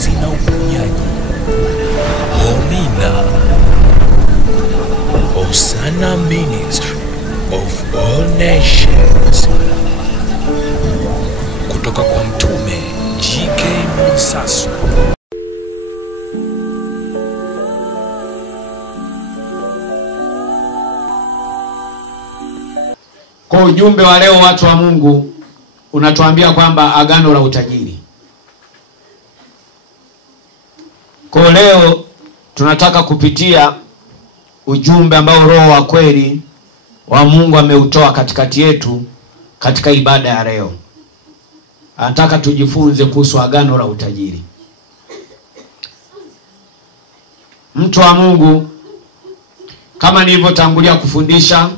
ukombozi na uponyaji. Homina Hosanna Ministry of All Nations, kutoka kwa Mtume G.K. Mwisasu. Kwa ujumbe wa leo, watu wa Mungu, unatuambia kwamba agano la utajiri. Kwa leo tunataka kupitia ujumbe ambao Roho wa kweli wa Mungu ameutoa katikati yetu katika ibada ya leo. Anataka tujifunze kuhusu agano la utajiri. Mtu wa Mungu, kama nilivyotangulia kufundisha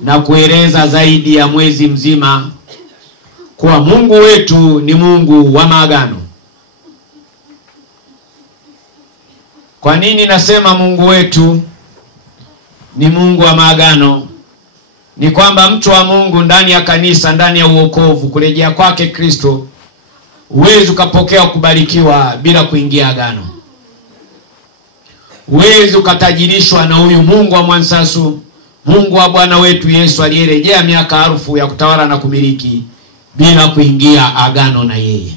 na kueleza zaidi ya mwezi mzima, kwa Mungu wetu ni Mungu wa maagano. Kwa nini nasema Mungu wetu ni Mungu wa maagano? Ni kwamba mtu wa Mungu ndani ya kanisa, ndani ya uokovu, kurejea kwake Kristo, huwezi ukapokea kubarikiwa bila kuingia agano. Huwezi ukatajirishwa na huyu Mungu wa Mwansasu, Mungu wa Bwana wetu Yesu aliyerejea miaka 1000 ya kutawala na kumiliki, bila kuingia agano na yeye.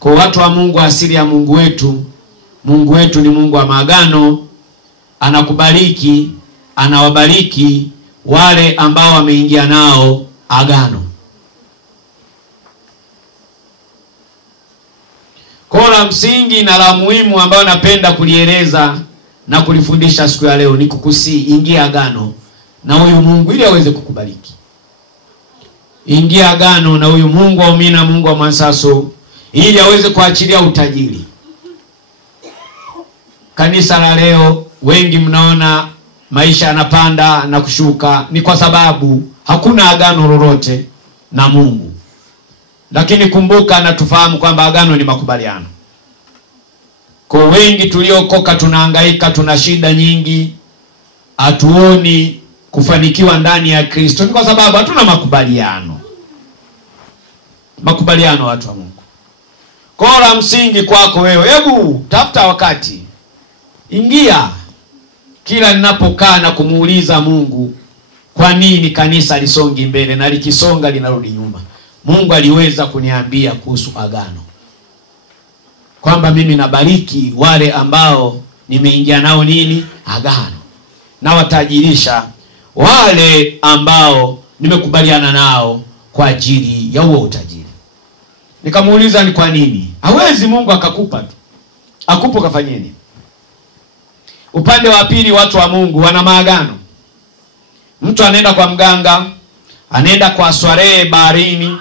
Kwa watu wa Mungu, asili ya Mungu wetu ni Mungu wa maagano. Anakubariki, anawabariki wale ambao wameingia nao agano. Kwa la msingi na la muhimu ambao napenda kulieleza na kulifundisha siku ya leo ni kukusi ingia agano na huyu Mungu ili aweze kukubariki. Ingia agano na huyu Mungu wa Umina, Mungu wa Mwansasu, ili aweze kuachilia utajiri. Kanisa la leo, wengi mnaona maisha yanapanda na kushuka, ni kwa sababu hakuna agano lolote na Mungu. Lakini kumbuka na tufahamu kwamba agano ni makubaliano. Kwa wengi tuliokoka tunahangaika, tuna shida nyingi, hatuoni kufanikiwa ndani ya Kristo, ni kwa sababu hatuna makubaliano. Makubaliano, watu wa Mungu. Kwa la msingi kwako wewe, hebu tafuta wakati, ingia kila ninapokaa na kumuuliza Mungu, kwa nini kanisa lisongi mbele na likisonga linarudi nyuma? Mungu aliweza kuniambia kuhusu agano, kwamba mimi nabariki wale ambao nimeingia nao nini? Agano. Na watajirisha wale ambao nimekubaliana nao kwa ajili ya huo utajiri. Nikamuuliza ni kwa nini? Hawezi Mungu akakupa tu, akupo kafanyeni. Upande wa pili, watu wa Mungu wana maagano. Mtu anaenda kwa mganga, anaenda kwa sware baharini,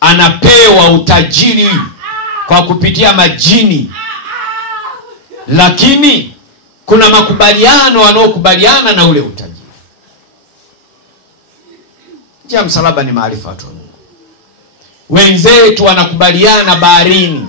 anapewa utajiri kwa kupitia majini. Lakini kuna makubaliano wanaokubaliana na ule utajiri. Njia msalaba ni maarifa, watu wa Mungu. Wenzetu wanakubaliana baharini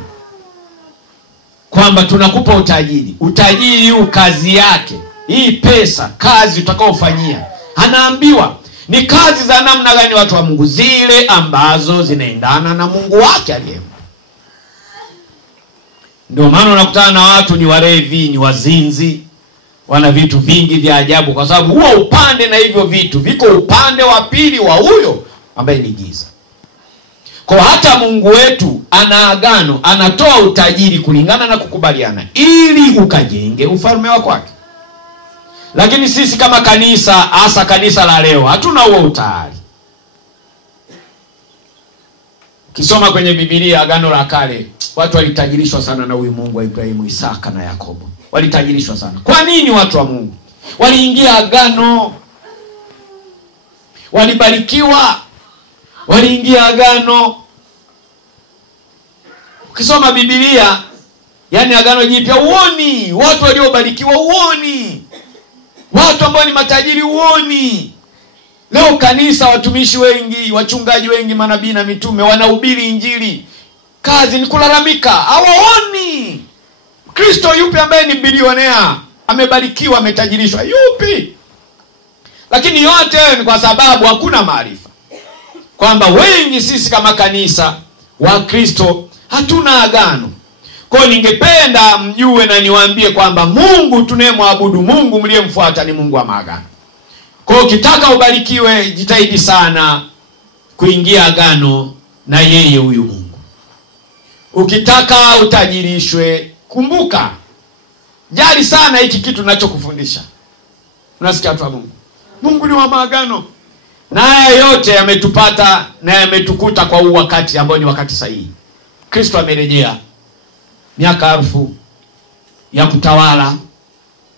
kwamba tunakupa utajiri. Utajiri huu kazi yake, hii pesa, kazi utakaofanyia, anaambiwa ni kazi za namna gani, watu wa Mungu? Zile ambazo zinaendana na Mungu wake aliyempa. Ndio maana unakutana na watu ni warevi, ni wazinzi, wana vitu vingi vya ajabu, kwa sababu huo upande na hivyo vitu viko upande wa pili wa huyo ambaye ni giza. Kwa hata Mungu wetu ana agano, anatoa utajiri kulingana na kukubaliana, ili ukajenge ufalme wa kwake. Lakini sisi kama kanisa, hasa kanisa la leo, hatuna huo utayari. Kisoma kwenye Biblia, agano la kale, watu walitajirishwa sana na huyu Mungu wa Ibrahimu, Isaka na Yakobo. Walitajirishwa sana. Kwa nini, watu wa Mungu? Waliingia agano, walibarikiwa, waliingia agano. Ukisoma Biblia, yani agano jipya, uoni watu waliobarikiwa, uoni watu ambao ni matajiri, uoni. Leo kanisa, watumishi wengi, wachungaji wengi, manabii na mitume wanahubiri injili, kazi ni kulalamika, hawaoni. Kristo yupi ambaye ni bilionea, amebarikiwa, ametajirishwa? Yupi? Lakini yote ni kwa sababu hakuna maarifa. Kwamba wengi sisi kama kanisa wa Kristo hatuna agano. Kwa ningependa mjue na niwaambie kwamba Mungu tunayemwabudu, Mungu mliyemfuata ni Mungu wa maagano. Kwa ukitaka ubarikiwe, jitahidi sana kuingia agano na yeye huyu Mungu. Ukitaka utajirishwe, kumbuka, jali sana hiki kitu ninachokufundisha. Unasikia watu wa Mungu? Mungu ni wa maagano. Na haya yote yametupata na yametukuta kwa huu wakati ambao ni wakati sahihi. Kristo amerejea. Miaka 1000 ya kutawala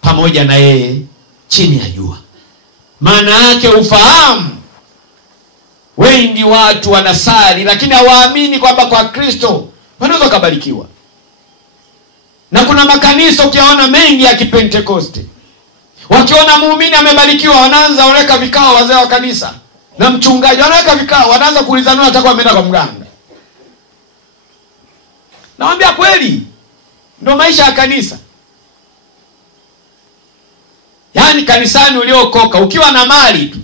pamoja na yeye chini ya jua. Maana yake ufahamu, wengi watu wanasali lakini hawaamini kwamba kwa Kristo wanaweza kubarikiwa. Na kuna makanisa ukiona mengi ya Kipentekoste, wakiona muumini amebarikiwa wanaanza waweka vikao, wazee wa kanisa na mchungaji wanaweka vikao, wanaanza kuulizana atakuwa ameenda kwa mganga. Naambia kweli, ndio maisha ya kanisa. Yaani kanisani uliokoka ukiwa na mali tu,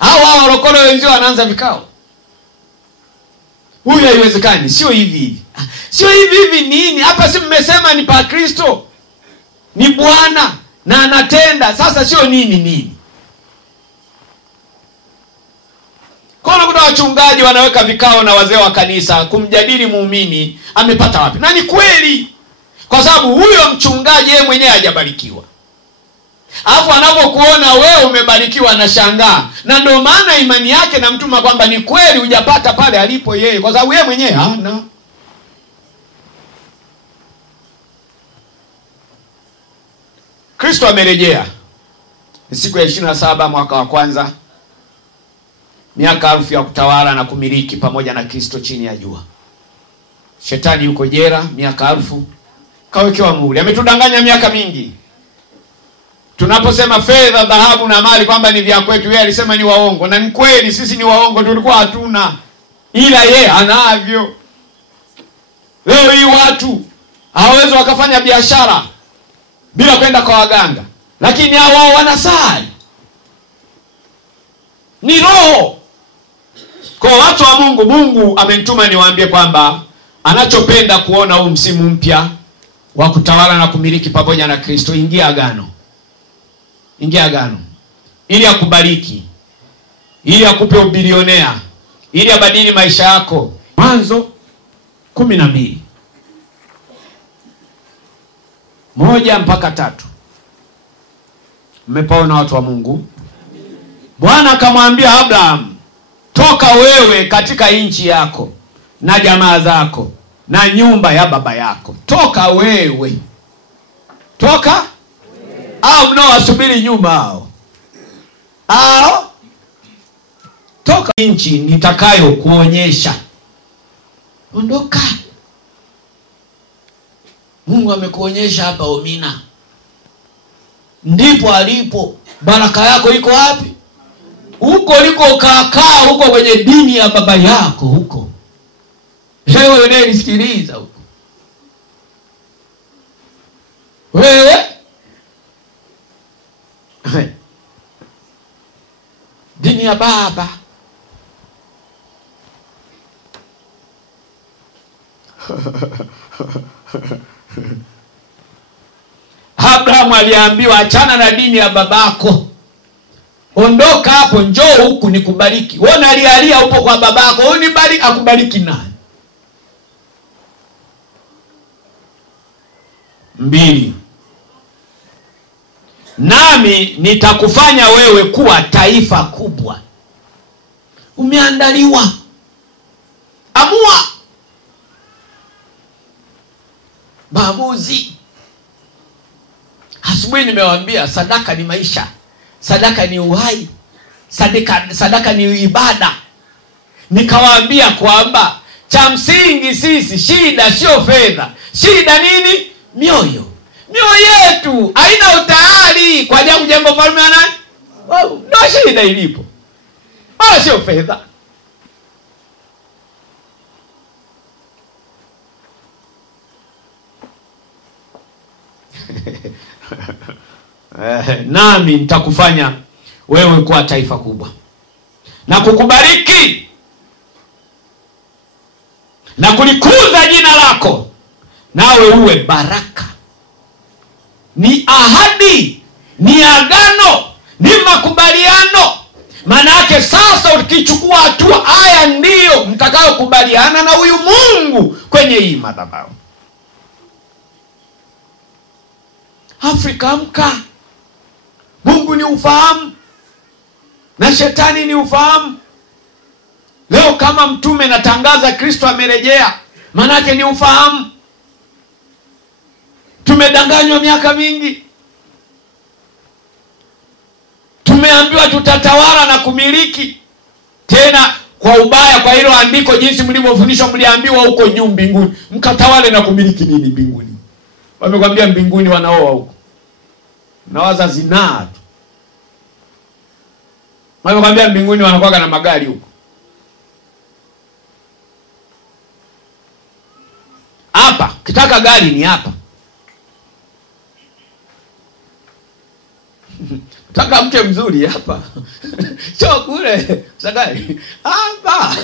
hao walokole wenzio wanaanza vikao. Huyu haiwezekani, sio hivi hivi. Sio hivi hivi nini? Hapa si mmesema ni pa Kristo, ni Bwana na anatenda. Sasa sio nini. Kuna wachungaji wanaweka vikao na wazee wa kanisa kumjadili muumini amepata wapi. Na ni kweli, kwa sababu huyo mchungaji yeye mwenyewe hajabarikiwa. Alafu anapokuona wewe umebarikiwa anashangaa. Na ndio maana imani yake na mtuma kwamba ni kweli hujapata pale alipo yeye, kwa sababu yeye mwenyewe hana. Kristo amerejea. Ni siku ya 27 mwaka wa kwanza. Miaka 1000 ya kutawala na kumiliki pamoja na Kristo chini ya jua. Shetani yuko jera miaka 1000. Kawekewa muhuri. Ametudanganya miaka mingi. Tunaposema fedha, dhahabu na mali kwamba ni vya kwetu, yeye alisema ni waongo. Na ni kweli sisi ni waongo, tulikuwa hatuna. Ila yeye anavyo. Leo hii watu hawawezi wakafanya biashara bila kwenda kwa waganga. Lakini hao wanasali. Ni roho. Kwa watu wa Mungu, Mungu amenituma niwaambie kwamba anachopenda kuona huu msimu mpya wa kutawala na kumiliki pamoja na Kristo. Ingia agano. Ingia agano. Ili akubariki. Ili akupe ubilionea. Ili abadili maisha yako. Mwanzo 12. 1 mpaka 3. Mmepaona watu wa Mungu? Bwana akamwambia Abraham, toka wewe katika nchi yako na jamaa zako na nyumba ya baba yako. Toka wewe. Toka? Au mnaowasubiri nyuma hao? Au? Toka nchi nitakayo kuonyesha. Ondoka. Mungu amekuonyesha hapa Omina. Ndipo alipo. Baraka yako iko wapi? Huko liko kakaa huko kwenye dini ya baba yako huko. Wewe unanisikiliza huko. Wewe dini ya baba. Abraham aliambiwa achana na dini ya babako. Ondoka hapo, njoo huku nikubariki. Wewe unalialia upo kwa babako, unibariki, akubariki nani? 2. Nami nitakufanya wewe kuwa taifa kubwa. Umeandaliwa. Amua. Maamuzi. Asubuhi nimewaambia sadaka ni maisha. Sadaka ni uhai. Sadaka ni ibada. Nikawaambia kwamba cha msingi sisi, shida sio fedha. Shida nini? Mioyo. Mioyo yetu haina utayari kwa ajili ya kujenga ufalme wa nani? Ndio shida ilipo. Wala sio fedha. Nami nitakufanya wewe kuwa taifa kubwa na kukubariki. na kulikuza jina lako, nawe uwe baraka. Ni ahadi, ni agano, ni makubaliano. Maana yake sasa ukichukua hatua, haya ndiyo mtakayokubaliana na huyu Mungu kwenye hii madhabahu. Afrika, amka. Mungu ni ufahamu na shetani ni ufahamu. Leo kama mtume natangaza Kristo amerejea, maana yake ni ufahamu. Tumedanganywa miaka mingi. Tumeambiwa tutatawala na kumiliki. Tena kwa ubaya, kwa hilo andiko jinsi mlivyofundishwa, mliambiwa huko juu mbinguni mkatawale na kumiliki nini mbinguni? Wamekwambia mbinguni wanaoa huko. Nawaza zinaa tu. Wamekwambia mbinguni wanakuwa na magari huko. Hapa kitaka gari ni hapa. Taka mke mzuri hapa. Sio kule. Sagari. Hapa.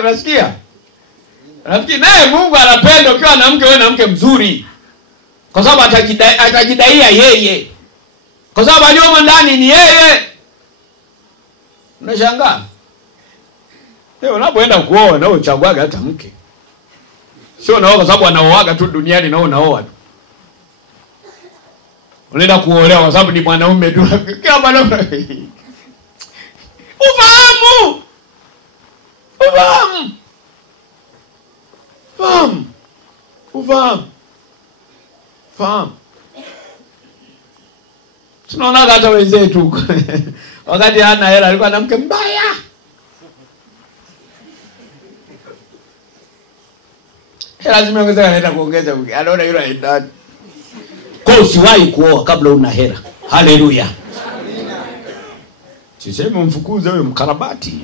Unasikia? Rafiki, naye Mungu anapenda ukiwa na mke, wewe na mke mzuri. Kwa sababu atajidaia yeye. Kwa sababu aliyomo ndani ni yeye. Unashangaa? Leo unapoenda kuoa na uchaguaga hata mke. Sio unaoa kwa sababu anaoaga tu duniani na unaoa tu. Unaenda kuolewa kwa sababu ni mwanaume tu. Kila mwanaume. Ufahamu. Ufahamu. Fahamu. Ufahamu. Fahamu. Tunaona hata wenzetu wakati hana hela alikuwa na mke mbaya. Hela zimeongezeka, anaenda kuongeza mke. Anaona yule haendani. Kwa usiwahi kuoa kabla una hela. Haleluya. Amina. Sisemi mfukuze wewe mkarabati.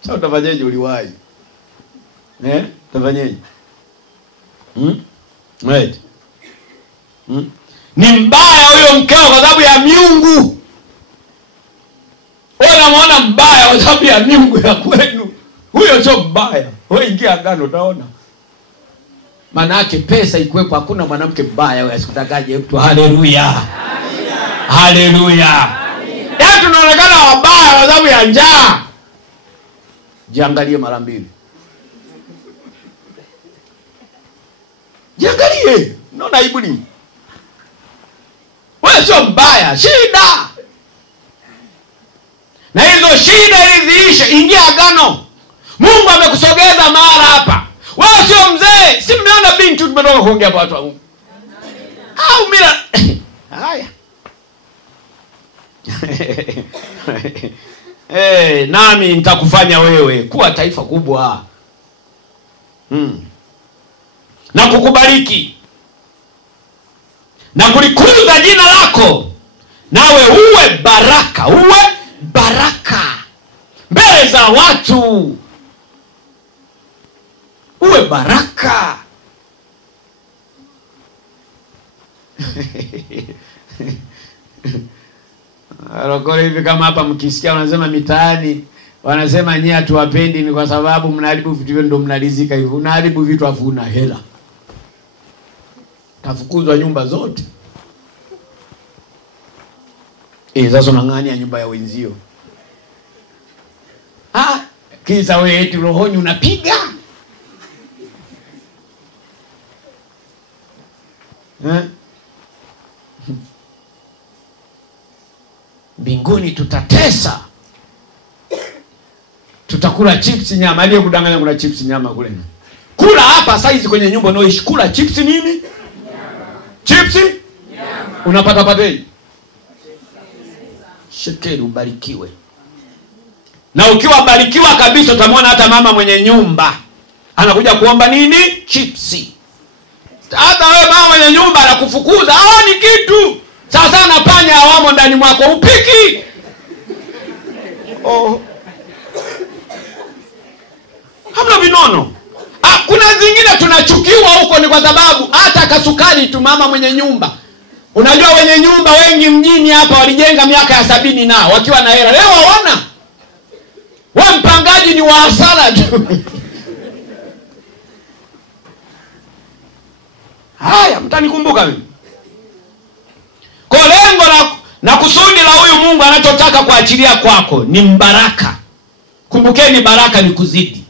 Sasa utafanyaje uliwahi? Utafanyaje? Right. Ni mbaya huyo mkeo kwa sababu ya miungu. Wewe unamuona mbaya kwa sababu ya miungu ya kwenu. Huyo sio mbaya. Wewe ingia agano utaona. Maana yake pesa ikuwepo, hakuna mwanamke mbaya wewe asikutakaje mtu. Haleluya. Amina. Haleluya. Amina. Yaani tunaonekana wabaya kwa sababu ya njaa. Jiangalie mara mbili. Jiangalie. Unaona aibu nini? Wewe sio mbaya, shida. Na hizo shida ziishe, ingia agano. Mungu amekusogeza mahali hapa. Wewe sio mzee. Si mmeona binti tumetoka kuongea kwa watu wa Mungu. Au mira. Haya. Nami nitakufanya wewe kuwa taifa kubwa. Na kukubariki. Na kulikuza jina lako. Nawe uwe baraka, uwe baraka mbele za watu. Uwe baraka. Alokole hivi kama hapa mkisikia wanasema mitaani, wanasema nyie hatuwapendi ni kwa sababu mnaharibu vitu vyenu ndio mnalizika hivyo. Unaharibu vitu afu una hela. Tafukuzwa nyumba zote. Sasa unang'ania nyumba ya wenzio. Kisa wewe eti rohoni unapiga. Mbinguni tutatesa. Tutakula chips nyama. Aliye kudanganya kuna chips nyama kule. Kula hapa saizi kwenye nyumba unaoishi, kula chips nini? Nyama. Chips? Nyama. Unapata patei. Shekeri ubarikiwe. Na ukiwa barikiwa kabisa utamwona hata mama mwenye nyumba anakuja kuomba nini? Chipsi. Hata wewe mama mwenye nyumba anakufukuza, ni kitu. Sasa na panya hawamo ndani mwako upiki. Hamna vinono. Kuna zingine tunachukiwa huko ni kwa sababu hata kasukari tu mama mwenye nyumba. Unajua wenye nyumba wengi mjini hapa walijenga miaka ya 70 nao wakiwa na hela. Leo hawana. Wewe mpangaji ni wa hasara tu. Haya, mtanikumbuka mimi. Kwa lengo na kusudi la huyu Mungu anachotaka kuachilia kwako ni mbaraka. Kumbukeni, baraka ni kuzidi.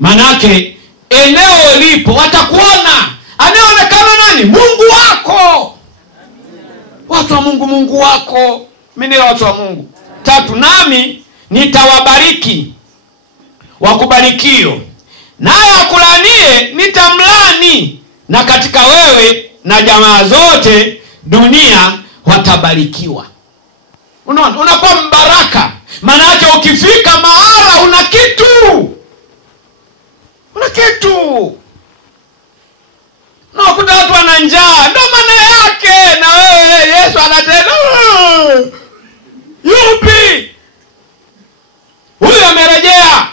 Manake eneo lipo watakuona. Anaonekana nani? Mungu wako. Watu wa Mungu, Mungu wako. Mimi ni watu wa Mungu. 3, nami nitawabariki wakubarikio, naye akulanie nitamlani, na katika wewe na jamaa zote dunia watabarikiwa. Unaona, unakuwa mbaraka. Maana yake ukifika mahala una kitu. Una kitu. Na kuta watu wana njaa, ndio maana yake. Na wewe Yesu anatenda. Yupi? Huyu amerejea.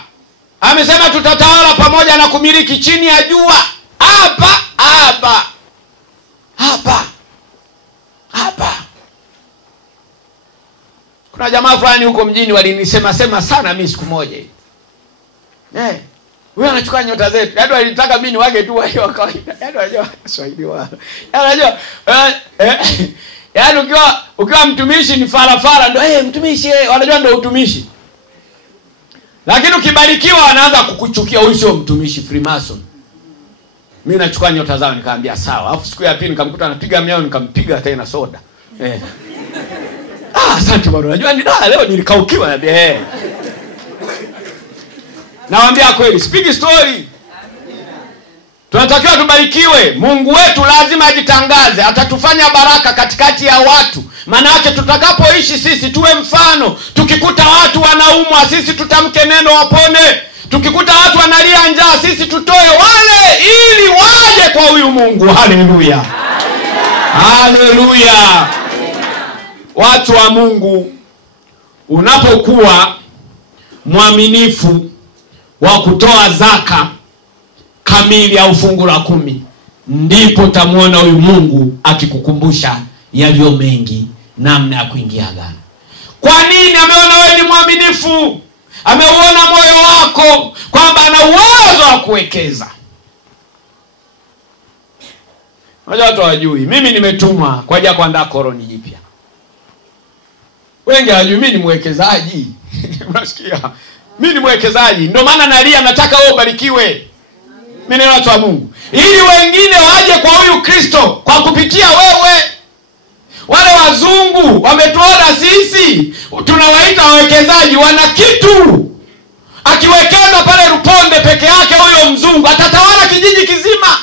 Amesema tutatawala pamoja na kumiliki chini ya jua. Hapa. Kuna jamaa fulani huko mjini walinisema sana mimi siku moja. Wewe anachukua nyota zetu. Yaani walitaka mimi niwage tu wao kawaida. Yaani unajua Swahili wao. Yaani unajua yaani ukiwa mtumishi ni fara ndio mtumishi wanajua ndio utumishi. Lakini ukibarikiwa anaanza kukuchukia, huyu sio mtumishi, Freemason. Mimi nachukua nyota zao nikamwambia sawa. Alafu siku ya pili nikamkuta anapiga miao, nikampiga tena soda. Asante bwana. Unajua leo nilikaukiwa na Nawaambia kweli, speak story. Tunatakiwa tubarikiwe. Mungu wetu lazima ajitangaze, atatufanya baraka katikati ya watu. Maana yake tutakapoishi sisi tuwe mfano. Tukikuta watu wanaumwa, sisi tutamke neno wapone. Tukikuta watu wanalia njaa, sisi tutoe wale ili waje kwa huyu Mungu. Haleluya. Haleluya. Watu wa Mungu, unapokuwa mwaminifu wa kutoa zaka kamili au fungu la 10, ndipo utamuona huyu Mungu akikukumbusha yaliyo mengi, namna ya kuingia agano. Kwa nini? Ameona wewe ni mwaminifu. Ameuona moyo wako kwamba ana uwezo wa kuwekeza. Unajua watu hawajui, mimi nimetumwa kwa ajili ya kuandaa koroni jipya. Wengi hawajui mimi ni mwekezaji. Unasikia? Mimi ni mwekezaji. Ndio maana nalia, nataka wewe ubarikiwe. Mimi ni watu wa Mungu. Ili wengine waje kwa huyu Kristo kwa kupitia wewe. Wale wazungu wametuona sisi tunawaita wawekezaji, wana kitu. Akiwekeza pale Ruponde peke yake, huyo mzungu atatawala kijiji kizima.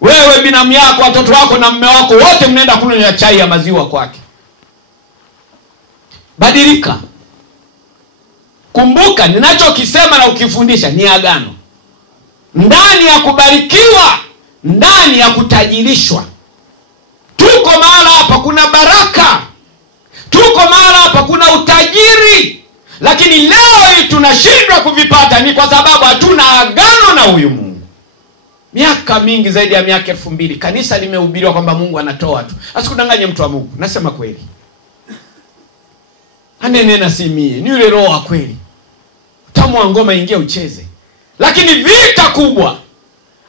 Wewe binamu yako, watoto wako na mume wako wote mnaenda kunywa chai ya maziwa kwake. Badilika. Kumbuka ninachokisema na ukifundisha ni agano. Ndani ya kubarikiwa, ndani ya kutajirishwa. Tuko mahala hapa kuna baraka. Tuko mahala hapa kuna utajiri. Lakini leo hii tunashindwa kuvipata ni kwa sababu hatuna agano na huyu Mungu. Miaka mingi, zaidi ya miaka 2000, kanisa limehubiriwa kwamba Mungu anatoa tu. Asikudanganye mtu wa Mungu. Nasema kweli. Anenena si mie, ni yule roho wa kweli. Utamu wa ngoma ingia ucheze. Lakini vita kubwa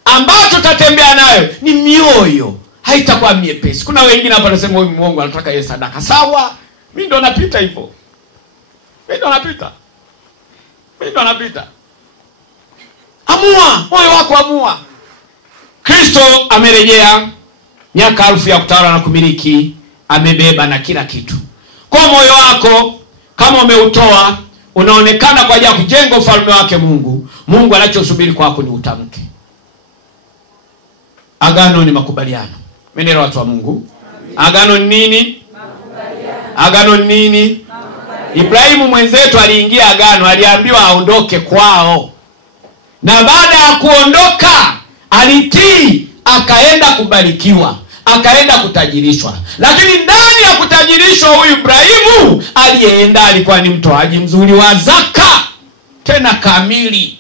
ambayo tutatembea nayo ni mioyo. Haitakuwa miepesi. Kuna wengine hapa wanasema huyu Mungu anataka yeye sadaka. Sawa, mimi ndo napita hivyo. Mimi ndo napita. Amua, moyo wako amua. Kristo amerejea, miaka 1000 ya kutawala na kumiliki, amebeba na kila kitu. Kwa moyo wako kama umeutoa, unaonekana kwa ajili ya kujenga ufalme wake Mungu. Mungu anachosubiri kwako ni utamke. Agano ni makubaliano. Mimi ni watu wa Mungu. Agano ni nini? Makubaliano. Agano ni nini? Makubaliano. Ibrahimu mwenzetu aliingia agano, aliambiwa aondoke kwao. Na baada ya kuondoka, alitii, akaenda kubarikiwa, akaenda kutajirishwa. Lakini ndani ya kutajirishwa huyu Ibrahimu aliyeenda alikuwa ni mtoaji mzuri wa zaka, tena kamili.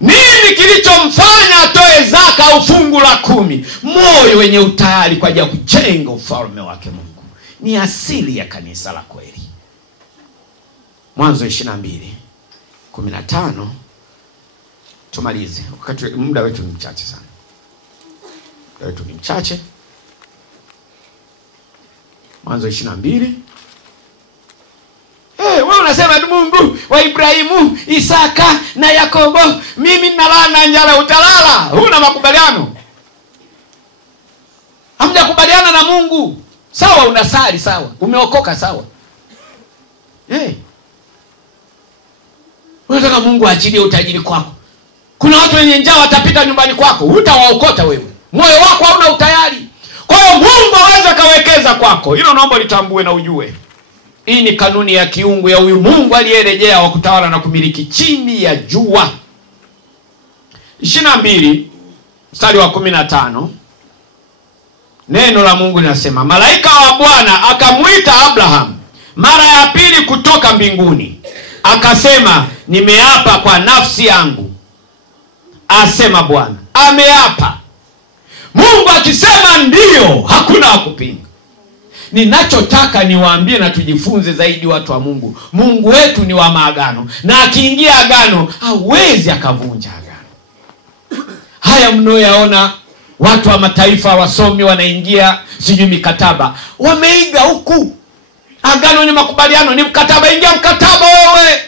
Nini kilichomfanya atoe zaka au fungu la 10? Moyo wenye utayari kwa ajili ya kujenga ufalme wake Mungu. Ni asili ya kanisa la kweli. Mwanzo 22:15. Tumalize wakati muda wetu ni mchache sana. Muda wetu ni mchache. Mwanzo 22. Wewe unasema Mungu wa Ibrahimu, Isaka na Yakobo, mimi nalala njala utalala. Huna makubaliano. Hamjakubaliana na Mungu. Sawa, unasali sawa, umeokoka sawa. Unataka Mungu aachilie utajiri kwako. Kuna watu wenye njaa watapita nyumbani kwako, hutawaokota wewe. Moyo wako hauna utayari. Kwa hiyo Mungu aweza kawekeza kwako. Hilo naomba litambue na ujue. Hii ni kanuni ya kiungu ya huyu Mungu aliyerejea wa kutawala na kumiliki chini ya jua. 22:15. Neno la Mungu linasema, malaika wa Bwana akamuita Abraham mara ya pili kutoka mbinguni, akasema, nimeapa kwa nafsi yangu, asema Bwana. Ameapa. Mungu akisema ndio, hakuna wa kupinga. Ninachotaka niwaambie na tujifunze zaidi watu wa Mungu. Mungu wetu ni wa maagano, na akiingia agano hawezi akavunja agano. Haya mnayoyaona watu wa mataifa wasomi wanaingia sijui mikataba, wameiga huku. Agano ni makubaliano, ni mkataba. Ingia mkataba wewe.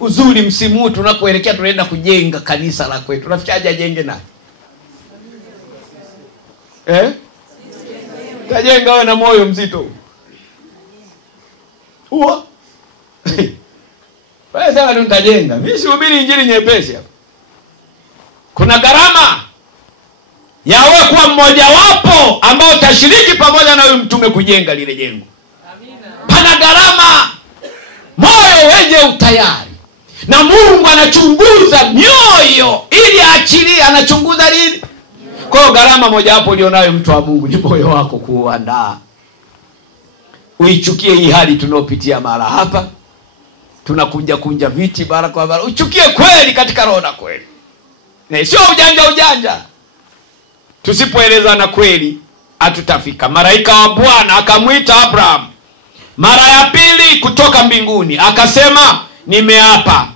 Uzuri msimu huu tunakoelekea tunaenda kujenga kanisa la kwetu. Unafikiri ajenge naye? Tajenga wewe na moyo mzito. Huo. Wewe sasa ndio utajenga. Mimi sihubiri injili nyepesi hapa. Kuna gharama ya wewe kuwa mmoja wapo ambao utashiriki pamoja na huyu mtume kujenga lile jengo. Amina. Pana gharama. Moyo wenye utayari. Na Mungu anachunguza mioyo ili aachilie. Anachunguza nini? Kwa hiyo gharama moja hapo ulionayo mtu wa Mungu ni moyo wako kuandaa. Uichukie hii hali tunayopitia mara hapa. Tunakunja viti bara kwa bara. Uchukie kweli katika roho na kweli. Sio ujanja. Tusipoelezana kweli hatutafika. Malaika wa Bwana akamuita Abraham mara ya pili kutoka mbinguni, akasema, nimeapa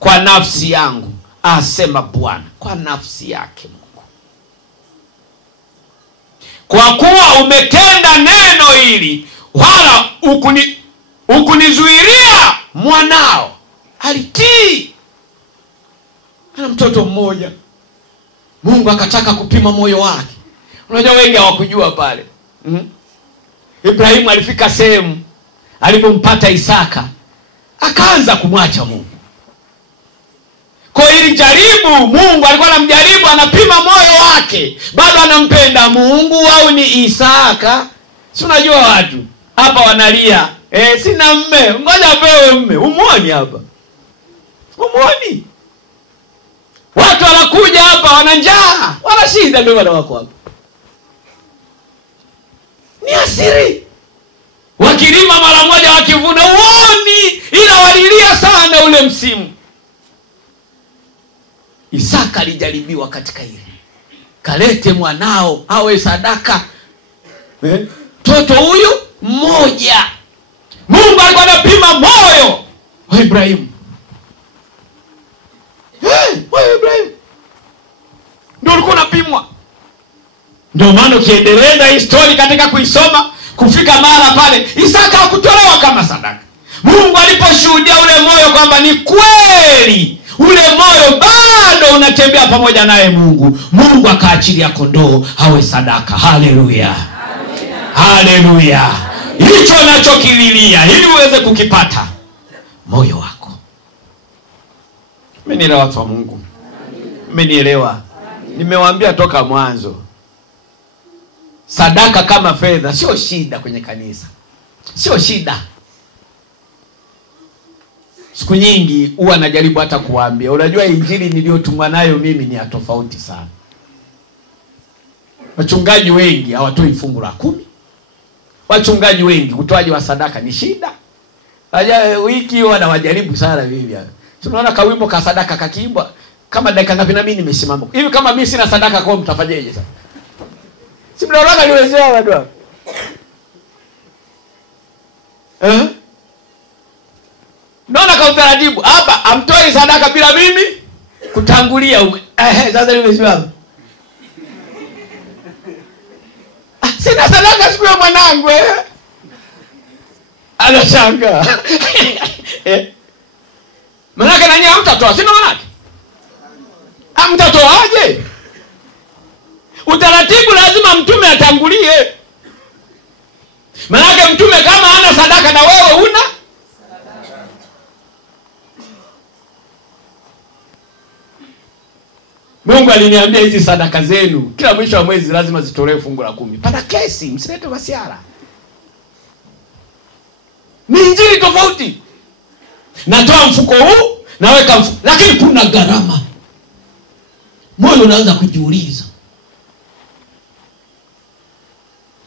kwa nafsi yangu, asema Bwana. Kwa nafsi yake Mungu. Kwa kuwa umetenda neno hili, wala ukunizuilia mwanao. Alitii. Ana mtoto mmoja. Mungu akataka kupima moyo wake. Unajua wengi hawakujua pale. Ibrahimu alifika sehemu alipompata Isaka, akaanza kumwacha Mungu. Kwa ili jaribu, Mungu alikuwa anamjaribu, anapima moyo wake. Bado anampenda Mungu au ni Isaka? Si unajua watu hapa wanalia, sina mme, ngoja apewe mme. Umuoni hapa? Umuoni? Watu wanakuja hapa wana njaa, wana shida, ndio wale wako hapa. Ni asiri. Wakilima mara moja wakivuna uoni, ila walilia sana ule msimu. Isaka alijaribiwa katika hili. Kalete mwanao awe sadaka. Toto huyu mmoja. Mungu alikuwa anapima moyo wa Ibrahimu. Wewe Ibrahimu ndio ulikuwa unapimwa. Ndio maana ukiendeleza historia katika kuisoma, kufika mara pale Isaka hakutolewa kama sadaka. Mungu aliposhuhudia ule moyo kwamba ni kweli, ule moyo bado unatembea pamoja naye Mungu akaachilia kondoo awe sadaka. Haleluya. Haleluya. Hicho unachokililia ili uweze kukipata, moyo wako. Mmenielewa watu wa Mungu? Mmenielewa? Nimewaambia toka mwanzo, sadaka kama fedha sio shida kwenye kanisa. Sio shida. Siku nyingi huwa najaribu hata kuwaambia, unajua injili niliyotumwa nayo mimi ni ya tofauti sana. Wachungaji wengi hawatoi fungu la 10. Wachungaji wengi utoaji wa sadaka ni shida. Wiki wana wajaribu sana bibi. Tunaona kawimbo ka sadaka kakiimbwa kama dakika ngapi na mimi nimesimama. Hivi kama mimi sina sadaka kwa mtafanyaje sasa? Si mnaona niwezea watu. Naona kwa utaratibu hapa amtoi sadaka bila mimi kutangulia. Sasa nimesimama. Sina sadaka siku ya mwanangu anashanga. Manake nani hamtatoa? Sina manake. Mtatoaje? Utaratibu lazima mtume atangulie. Manake mtume kama hana sadaka na wewe una Mungu aliniambia hizi sadaka zenu kila mwisho wa mwezi lazima zitolewe fungu la 10. Pana kesi, msilete masiara. Ni injili tofauti. Natoa mfuko huu, naweka mfuko, lakini kuna gharama. Moyo unaanza kujiuliza.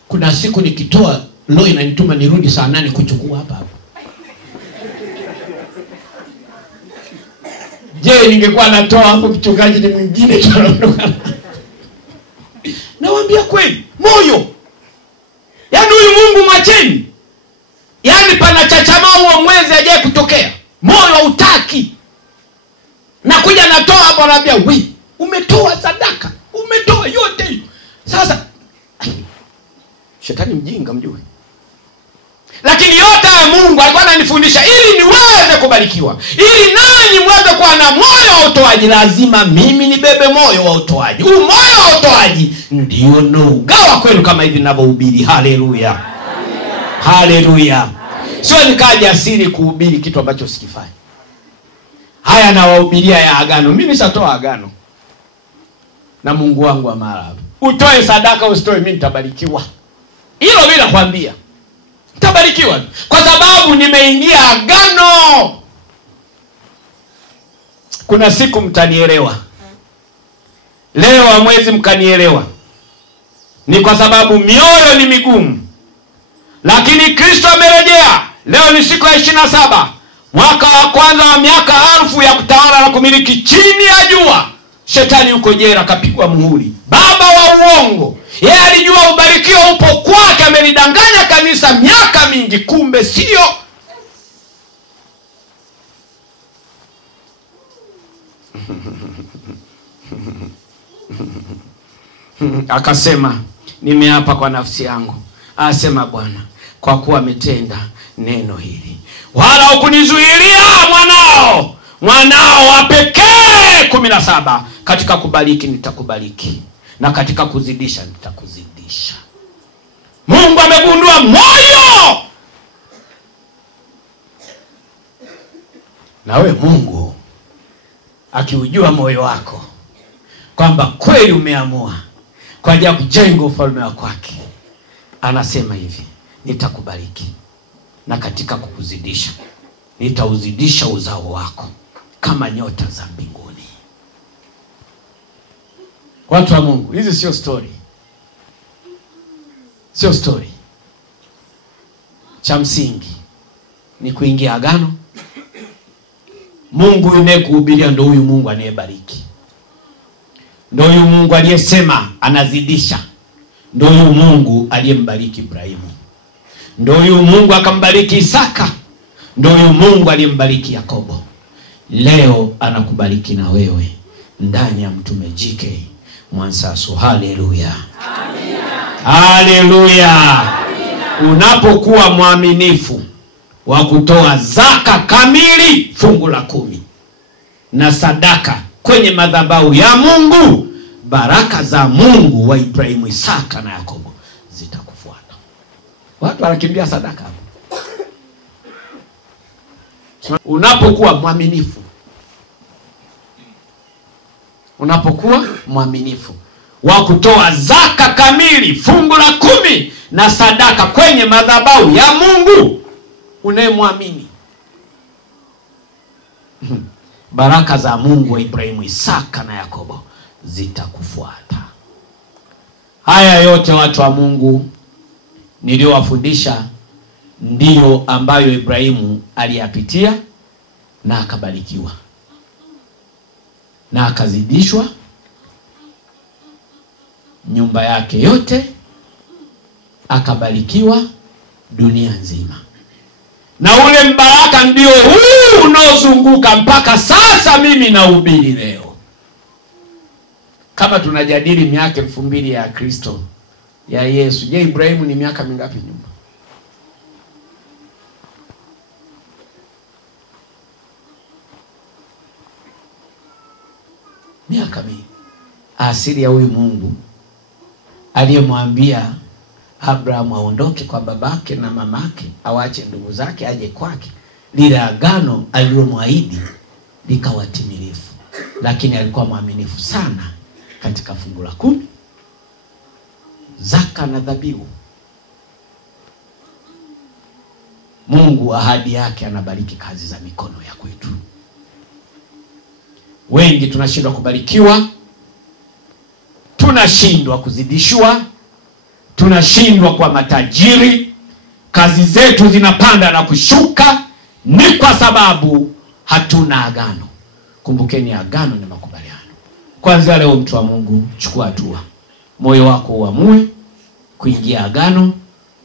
Kuna siku nikitoa roho inanituma nirudi saa 8 kuchukua hapa. Je, ningekuwa natoa hapo kichungaji ni mwingine tunaondoka. Nawaambia kweli, moyo. Yaani huyu Mungu mwacheni. Yaani pana chachamaa huo mwezi aje kutokea. Moyo hautaki. Na kuja natoa hapo naambia, "Wewe, umetoa sadaka, umetoa yote hiyo." Sasa shetani mjinga mjue. Lakini yote ya Mungu alikuwa ananifundisha ili niweze kubarikiwa. Ili nanyi muweze kuwa na moyo wa utoaji. Lazima mimi nibebe moyo wa utoaji. Huu moyo wa utoaji ndio naugawa kwenu kama hivi ninavyohubiri. Haleluya. Haleluya. Sio nikaja asiri kuhubiri kitu ambacho sikifanya. Haya na wahubiria ya agano. Mimi nishatoa agano na Mungu wangu wa mara. Utoe sadaka usitoe, mimi nitabarikiwa. Hilo mimi nakwambia. Nitabarikiwa kwa sababu nimeingia agano. Kuna siku mtanielewa. Leo wa mwezi mkanielewa. Ni kwa sababu mioyo ni migumu. Lakini Kristo amerejea. Leo ni siku ya 27. Mwaka wa kwanza wa miaka 1000 ya kutawala na kumiliki chini ya jua. Shetani yuko jela kapigwa muhuri. Baba wa uongo. Yeye alijua ubarikio upo kwake, amelidanganya kanisa miaka mingi, kumbe sio. Akasema, nimeapa kwa nafsi yangu, asema Bwana, kwa kuwa ametenda neno hili, wala hukunizuilia mwanao wa pekee. 17 Katika kubariki nitakubariki, na katika kuzidisha nitakuzidisha. Mungu amegundua moyo. Na we Mungu akiujua moyo wako kwamba kweli umeamua kwa ajili ya kujenga ufalme wa kwake, anasema hivi, nitakubariki na katika kukuzidisha nitauzidisha uzao wako kama nyota za mbinguni. Watu wa Mungu, hizi sio story. Sio story. Cha msingi ni kuingia agano. Mungu unayekuhubiria ndio huyu Mungu anayebariki. Ndio huyu Mungu aliyesema anazidisha. Ndio huyu Mungu aliyembariki Ibrahimu. Ndio huyu Mungu akambariki Isaka. Ndio huyu Mungu aliyembariki Yakobo. Leo anakubariki na wewe ndani ya Mtume JK Mwansasu. Haleluya. Haleluya. Unapokuwa mwaminifu wa kutoa zaka kamili, fungu la 10 na sadaka kwenye madhabahu ya Mungu, baraka za Mungu wa Ibrahimu, Isaka na Yakobo zitakufuata. Watu wanakimbia sadaka hapo. Unapokuwa mwaminifu, unapokuwa mwaminifu wa kutoa zaka kamili, fungu la 10 na sadaka kwenye madhabahu ya Mungu unayemwamini, baraka za Mungu wa Ibrahimu, Isaka na Yakobo zitakufuata. Haya yote watu wa Mungu niliowafundisha ndiyo ambayo Ibrahimu aliyapitia na akabarikiwa na akazidishwa nyumba yake yote, akabarikiwa dunia nzima. Na ule mbaraka ndio huu unaozunguka mpaka sasa mimi nahubiri leo. Kama tunajadili miaka 2000 ya Kristo, ya Yesu, je, Ibrahimu ni miaka mingapi nyuma? Miaka mingi. Asili ya huyu Mungu aliyemwambia Abraham aondoke kwa babake na mamake, awache ndugu zake aje kwake, lile agano alilomwahidi likawa timilifu. Lakini alikuwa mwaminifu sana katika fungu la 10, zaka na dhabihu. Mungu ahadi yake anabariki kazi za mikono ya kwetu. Wengi tunashindwa kubarikiwa, tunashindwa kuzidishwa, tunashindwa kwa matajiri, kazi zetu zinapanda na kushuka, ni kwa sababu hatuna agano. Kumbukeni, agano ni makubaliano. Kwanza leo, mtu wa Mungu, chukua hatua. Moyo wako uamue kuingia agano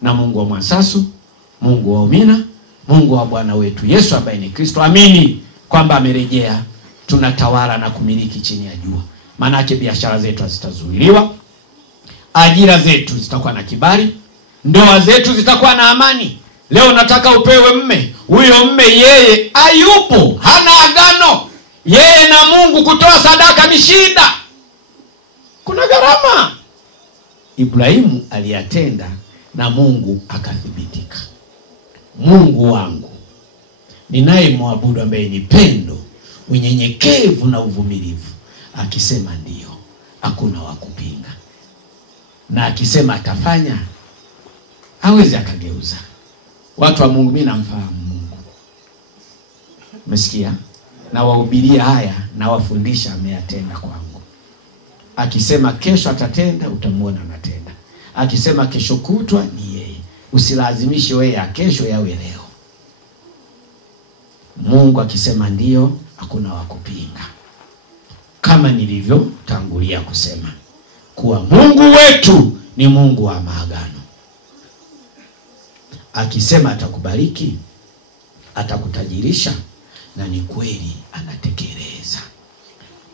na Mungu wa Mwasasu, Mungu wa Umina, Mungu wa Bwana wetu Yesu ambaye ni Kristo. Amini kwamba amerejea. Tunatawala na kumiliki chini ya jua. Manake biashara zetu hazitazuiliwa, ajira zetu zitakuwa na kibali, ndoa zetu zitakuwa na amani. Leo nataka upewe mme. Huyo mme yeye hayupo, hana agano. Yeye na Mungu kutoa sadaka ni shida, kuna gharama. Ibrahimu aliyatenda na Mungu akathibitika. Mungu wangu ninayemwabudu, ambaye ni pendo, unyenyekevu na uvumilivu, akisema ndio, hakuna wa kupinga. Na akisema atafanya, hawezi akageuza. Watu wa Mungu, mimi namfahamu Mungu. Umesikia? Na wahubiria haya na wafundisha, ameyatenda kwangu. Akisema kesho atatenda, utamuona anatenda. Akisema kesho kutwa, ni yeye. Usilazimishe wewe ya kesho yawe leo. Mungu akisema ndio, hakuna wa kupinga. Kama nilivyo tangulia kusema kuwa Mungu wetu ni Mungu wa maagano. Akisema atakubariki, atakutajirisha, na ni kweli anatekeleza.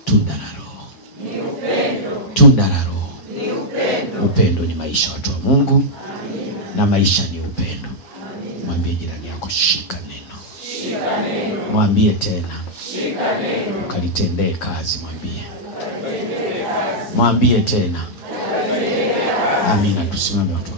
Tunda la Roho ni upendo. Tunda la Roho ni upendo. Upendo ni maisha, watu wa Mungu. Amina. Na maisha ni upendo. Amina. Mwambie jirani yako, shika neno. Shika neno. Mwambie tena, shika neno. Kalitendee kazi, mwambie. Mwambie tena. Amina. Tusimame watu.